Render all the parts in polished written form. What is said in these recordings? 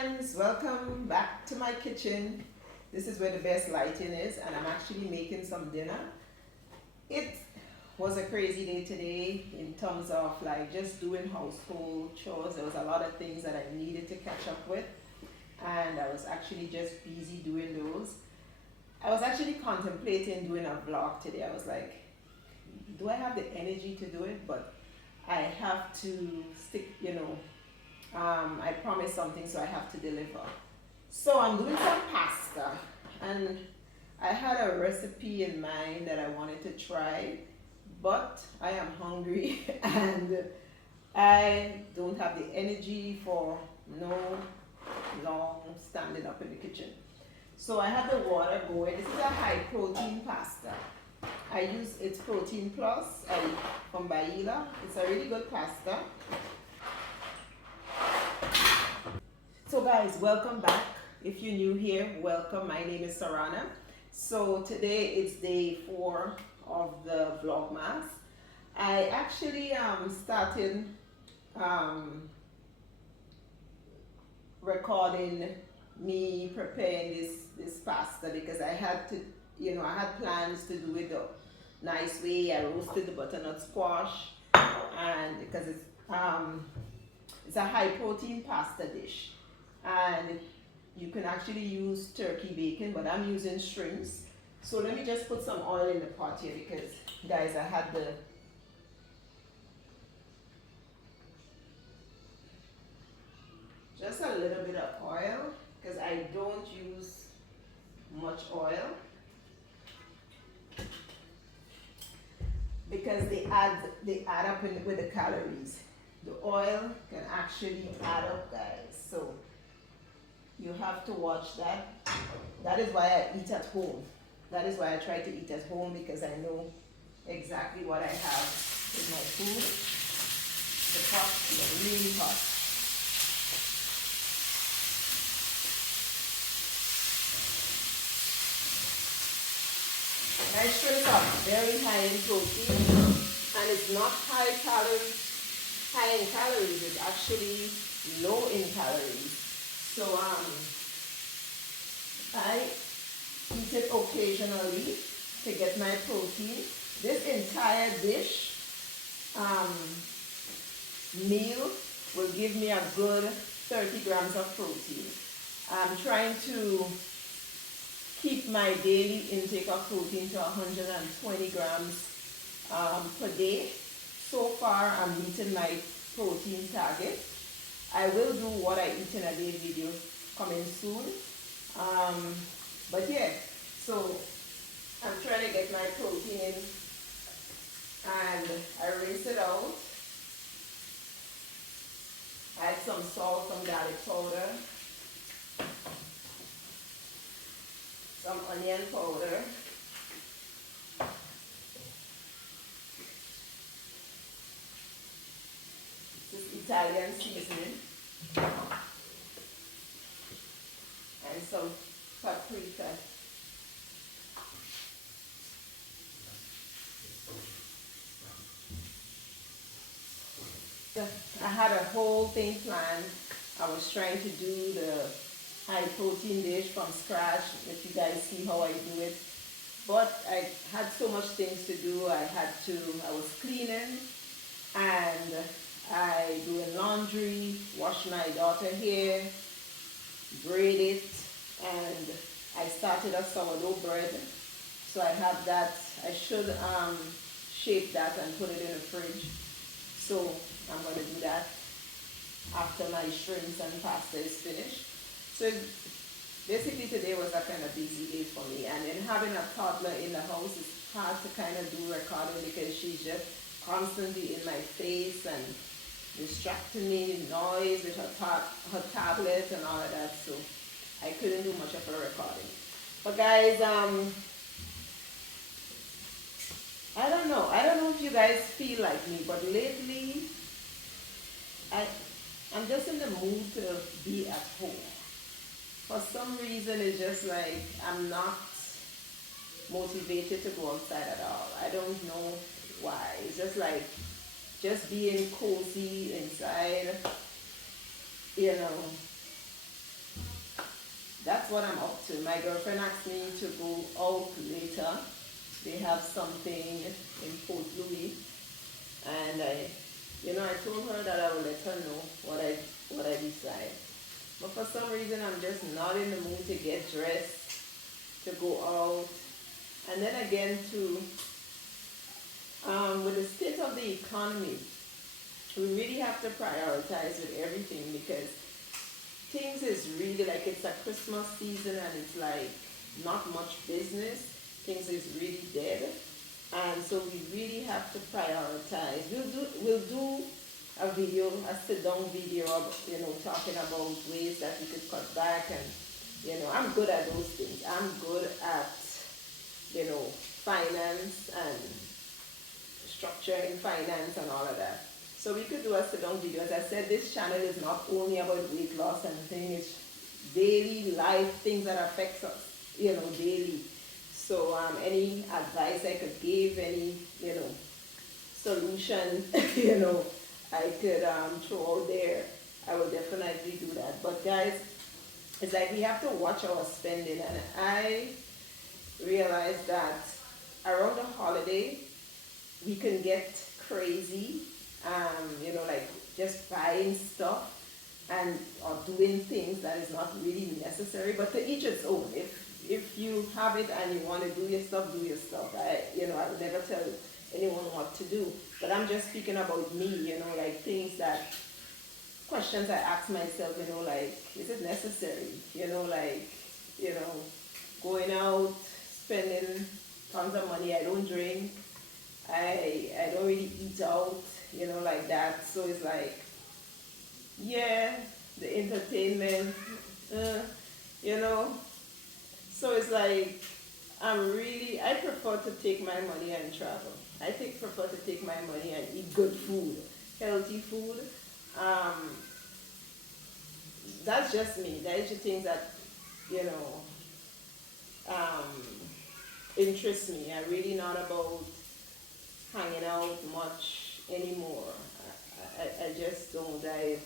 friends, welcome back to my kitchen. This is where the best lighting is, and I'm actually making some dinner. It was a crazy day today in terms of like just doing household chores. There was a lot of things that I needed to catch up with, and I was actually just busy doing those. I was actually contemplating doing a vlog today. I was like, do I have the energy to do it? But I have to I promised something, so I have to deliver. So I'm doing some pasta, and I had a recipe in mind that I wanted to try, but I am hungry and I don't have the energy for no long standing up in the kitchen. So I have the water going. This is a high protein pasta. I use its Protein Plus from Baila. It's a really good pasta. So guys, welcome back. If you're new here, welcome. My name is Sarana. So today it's day 4 of the Vlogmas. I actually started recording me preparing this pasta because I had to, I had plans to do it the nice way. I roasted the butternut squash, and because it's a high protein pasta dish, and you can actually use turkey bacon, but I'm using shrimps. So let me just put some oil in the pot here because guys, I had just a little bit of oil because I don't use much oil because they add up with the calories. The oil can actually add up, guys, so you have to watch that. That is why I eat at home. That is why I try to eat at home, because I know exactly what I have in my food. The pot is really hot. My shrimps are very high in protein, and it's not high in calories. It's actually low in calories. So I eat it occasionally to get my protein. This entire dish meal will give me a good 30 grams of protein. I'm trying to keep my daily intake of protein to 120 grams per day. So far, I'm meeting my protein target. I will do what I eat in a day video coming soon. But yeah, so I'm trying to get my protein in, and I rinse it out. Add some salt, some garlic powder, some onion powder, this is Italian seasoning, and some paprika. I had a whole thing planned. I was trying to do the high protein dish from scratch. If you guys see how I do it, but I had so much things to do. I was cleaning, and I doing laundry, wash my daughter hair, braid it, and I started a sourdough bread. So I have that. I should shape that and put it in the fridge. So I'm going to do that after my shrimps and pasta is finished. So basically today was a kind of busy day for me, and then having a toddler in the house, it's hard to kind of do recording because she's just constantly in my face and distracting me, noise with her tablet and all of that, so I couldn't do much of a recording. But guys, I don't know if you guys feel like me, but lately I'm just in the mood to be at home. For some reason, it's just like I'm not motivated to go outside at all. I don't know why. It's just like just being cozy inside, that's what I'm up to. My girlfriend asked me to go out later. They have something in Fort Louis, and I told her that I would let her know what I decide. But for some reason, I'm just not in the mood to get dressed to go out. And then again, too, with the state of the economy, we really have to prioritize with everything because things is really like it's a Christmas season and it's like not much business. Things is really dead. And so we really have to prioritize. We'll do a video, a sit down video of, talking about ways that we could cut back and I'm good at those things. I'm good at, finance and structuring finance and all of that. So we could do a sit down video. As I said, this channel is not only about weight loss and things, it's daily life things that affects us, daily. So any advice I could give, any, solution, I could throw out there, I will definitely do that. But guys, it's like we have to watch our spending, and I realized that around the holiday, we can get crazy, like just buying stuff and or doing things that is not really necessary. But to each its own. If you have it and you want to do your stuff, do your stuff. I would never tell anyone what to do. But I'm just speaking about me, like things that, questions I ask myself, like, is it necessary? Going out, spending tons of money. I don't drink. I don't really eat out, like that. So it's like, yeah, the entertainment, So it's like, I prefer to take my money and travel. Prefer to take my money and eat good food, healthy food. That's just me. That is the things that, interest me. I'm really not about hanging out much anymore. I just don't. I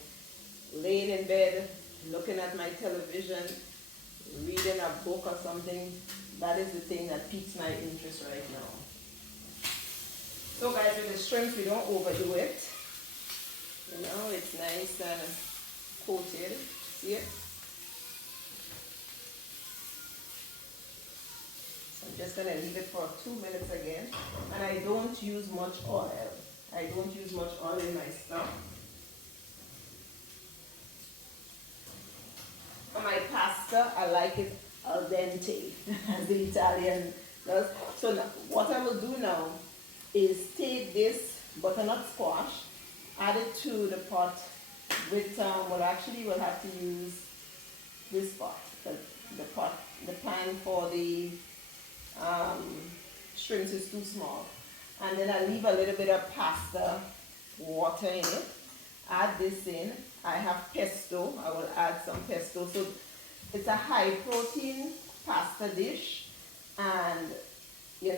laying in bed, looking at my television, reading a book or something. That is the thing that piques my interest right now. So guys, with the shrimp, we don't overdo it. It's nice and coated. See it? So I'm just gonna leave it for 2 minutes again. And I don't use much oil. I don't use much oil in my stuff. For my pasta, I like it al dente, as the Italian does. So now, what I will do now is take this butternut squash, add it to the pot with, we'll have to use this pot, the pan for the shrimps is too small. And then I leave a little bit of pasta water in it. Add this in. I have pesto. I will add some pesto. So it's a high protein pasta dish, and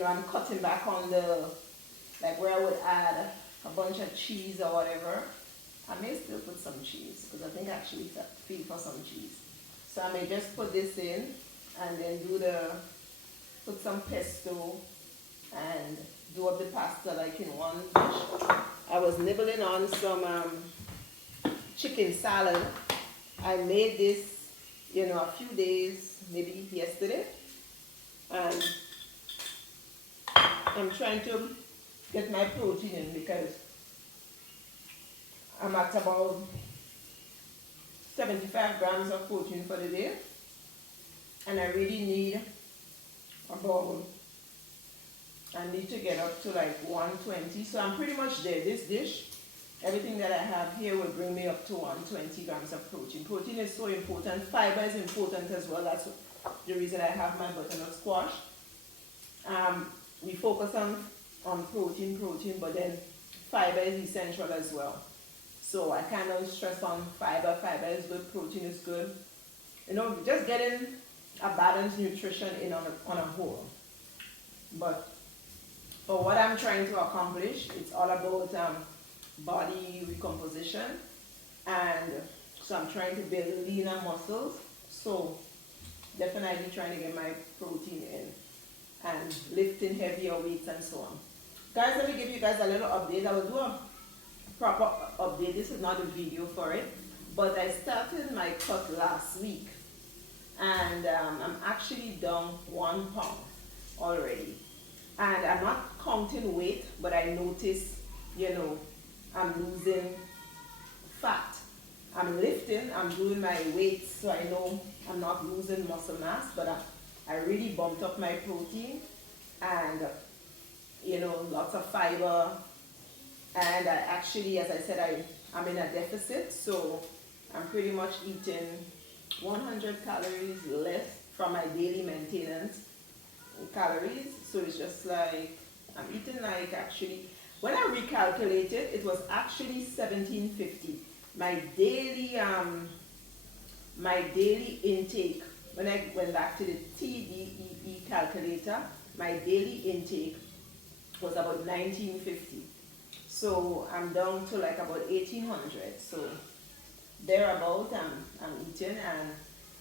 I'm cutting back on the, like where I would add a bunch of cheese or whatever. I may still put some cheese because I think actually it's a feel for some cheese. So I may just put this in and then put some pesto and do up the pasta like in one dish. I was nibbling on some chicken salad. I made this, a few days, maybe yesterday, and I'm trying to get my protein in because I'm at about 75 grams of protein for the day, and I really need I need to get up to like 120, so I'm pretty much there. This dish, everything that I have here will bring me up to 120 grams of protein. Protein is so important. Fiber is important as well. That's the reason I have my butternut squash. We focus on protein, but then fiber is essential as well. So I kind of stress on fiber. Fiber is good, protein is good. Just getting a balanced nutrition in on a whole. But for what I'm trying to accomplish, it's all about body recomposition, and so I'm trying to build leaner muscles. So definitely trying to get my protein in and lifting heavier weights and so on. Guys, let me give you guys a little update. I will do a proper update. This is not a video for it, but I started my cut last week, and I'm actually down 1 pound already. And I'm not counting weight, but I notice, you know, I'm losing fat. I'm lifting, I'm doing my weights, so I know I'm not losing muscle mass, but I really bumped up my protein and, you know, lots of fiber. And I actually, as I said, I'm in a deficit, so I'm pretty much eating 100 calories less from my daily maintenance calories. So it's just like, I'm eating like, actually, when I recalculated, it was actually 1750. My daily intake, when I went back to the TDEE calculator, my daily intake was about 1950. So I'm down to like about 1800. So thereabout, I'm eating, and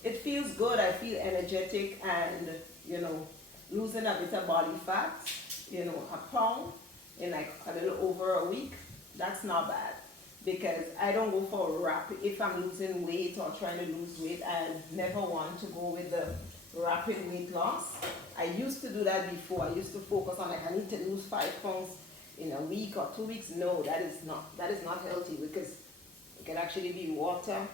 it feels good. I feel energetic, and, you know, losing a bit of body fat, you know, a pound in like a little over a week, that's not bad. Because I don't go for a rapid, if I'm losing weight or trying to lose weight, I never want to go with the rapid weight loss. I used to do that before. I used to focus on, like, I need to lose 5 pounds in a week or 2 weeks. No, that is not healthy, because it can actually be water,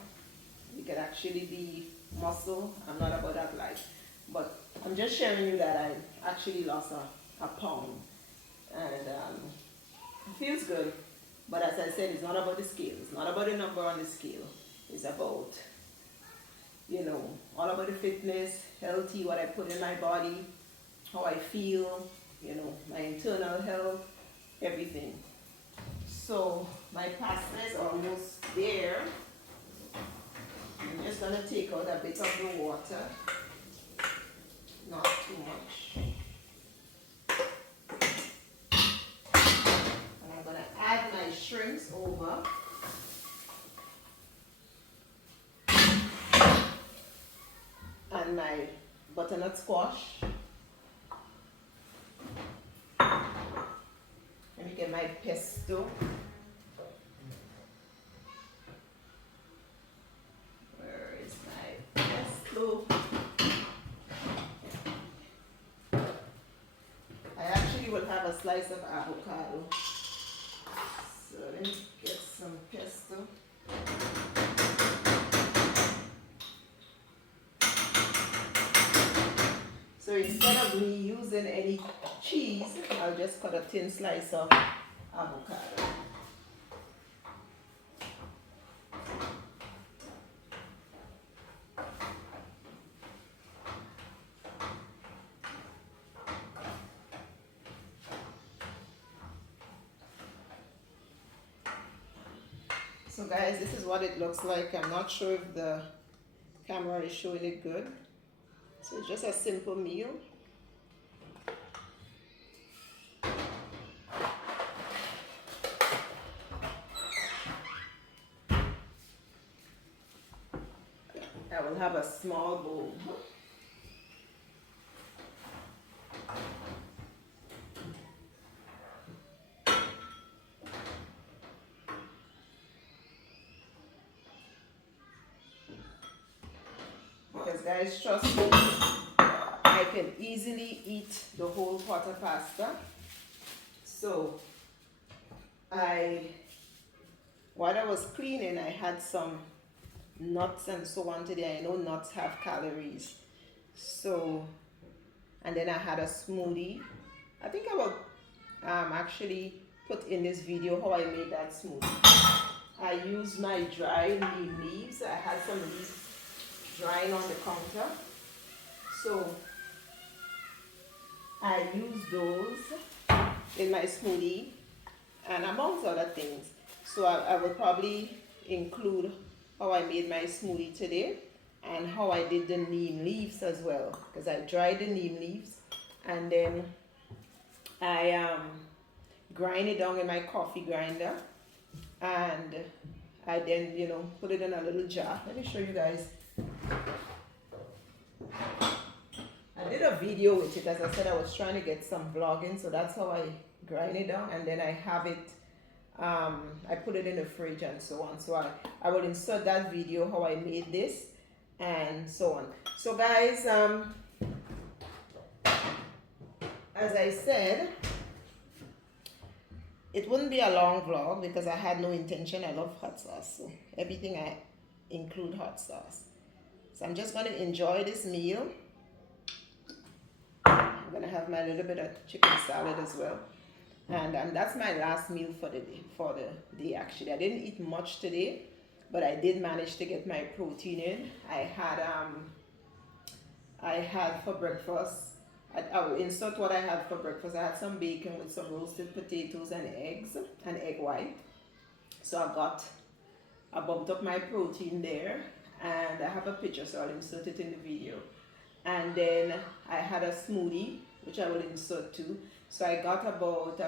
it can actually be muscle. I'm not about that life. But I'm just sharing you that I actually lost a pound, and it feels good. But as I said, it's not about the scale. It's not about the number on the scale. It's about, you know, all about the fitness, healthy, what I put in my body, how I feel, you know, my internal health, everything. So my pasta is almost there. I'm just going to take out a bit of the water, not too much. And I'm going to add my shrimps over. And my butternut squash. Let me get my pesto. Where is my pesto? I actually will have a slice of avocado. So let me get some pesto. So instead of me using any cheese, I'll just cut a thin slice of avocado. So guys, this is what it looks like. I'm not sure if the camera is showing it good. So it's just a simple meal. I will have a small bowl. Because guys, trust me, I can easily eat the whole pot of pasta. So while I was cleaning, I had some nuts and so on today. I know nuts have calories. So, and then I had a smoothie. I think I will actually put in this video how I made that smoothie. I used my dry neem leaves. I had some leaves drying on the counter. So I use those in my smoothie, and amongst other things. So I will probably include how I made my smoothie today and how I did the neem leaves as well, because I dried the neem leaves and then I grind it down in my coffee grinder, and I then, you know, put it in a little jar. Let me show you guys. did a video with it. As I said, I was trying to get some vlogging, so that's how I grind it down, and then I have it, I put it in the fridge and so on. So I will insert that video how I made this and so on. So guys, as I said, it wouldn't be a long vlog because I had no intention. I love hot sauce, so everything I include hot sauce. So I'm just going to enjoy this meal. I'm going to have my little bit of chicken salad as well. And that's my last meal for the day actually. I didn't eat much today, but I did manage to get my protein in. I had for breakfast, I will insert what I had for breakfast. I had some bacon with some roasted potatoes and eggs and egg white. So I bumped up my protein there, and I have a picture, so I'll insert it in the video. And then I had a smoothie, which I will insert too. So I got about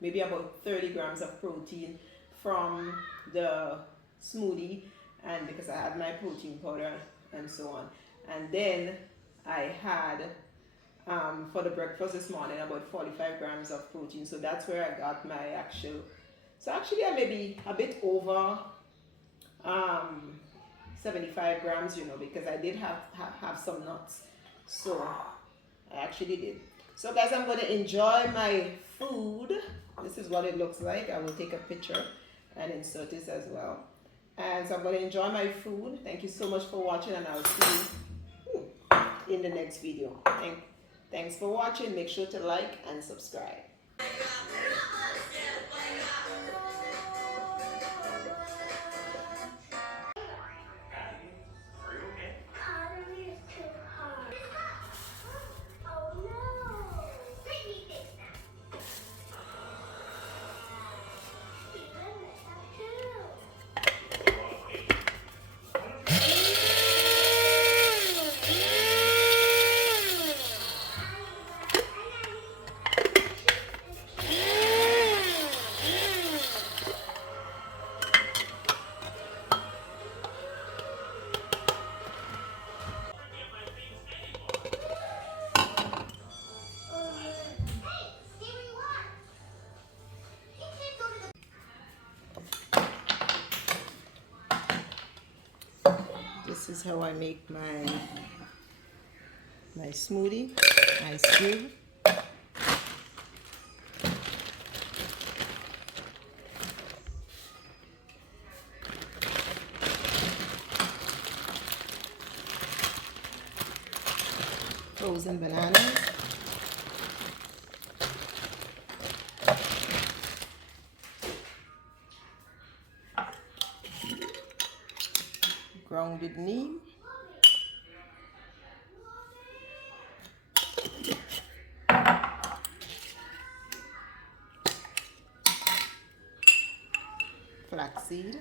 maybe about 30 grams of protein from the smoothie, and because I had my protein powder and so on. And then I had, for the breakfast this morning, about 45 grams of protein. So that's where I got my actual, so actually I may be a bit over 75 grams, you know, because I did have some nuts. So I actually did. So guys, I'm going to enjoy my food. This is what it looks like. I will take a picture and insert this as well. And so I'm going to enjoy my food. Thank you so much for watching, and I'll see you in the next video. Thanks for watching. Make sure to like and subscribe. This is how I make my smoothie, ice cube. Frozen bananas. Grounded neem. Flaxseed.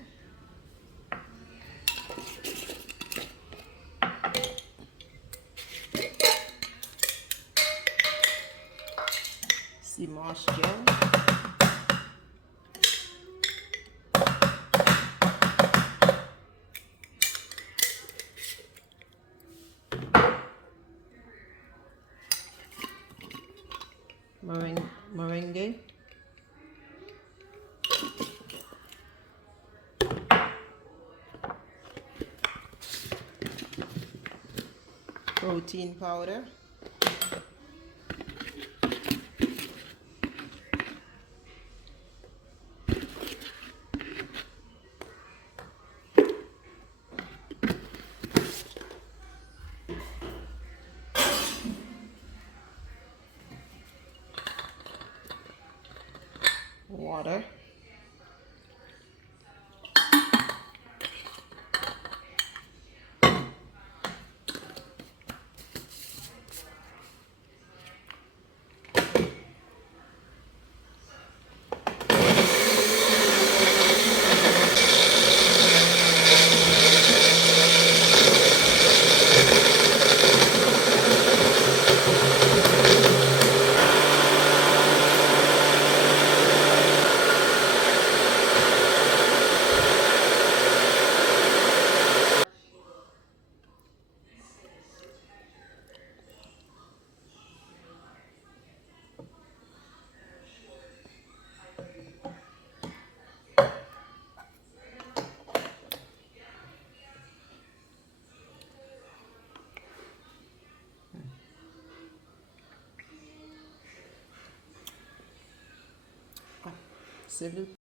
Sea moss gel. Meringue. Protein powder. Water. Absolutely.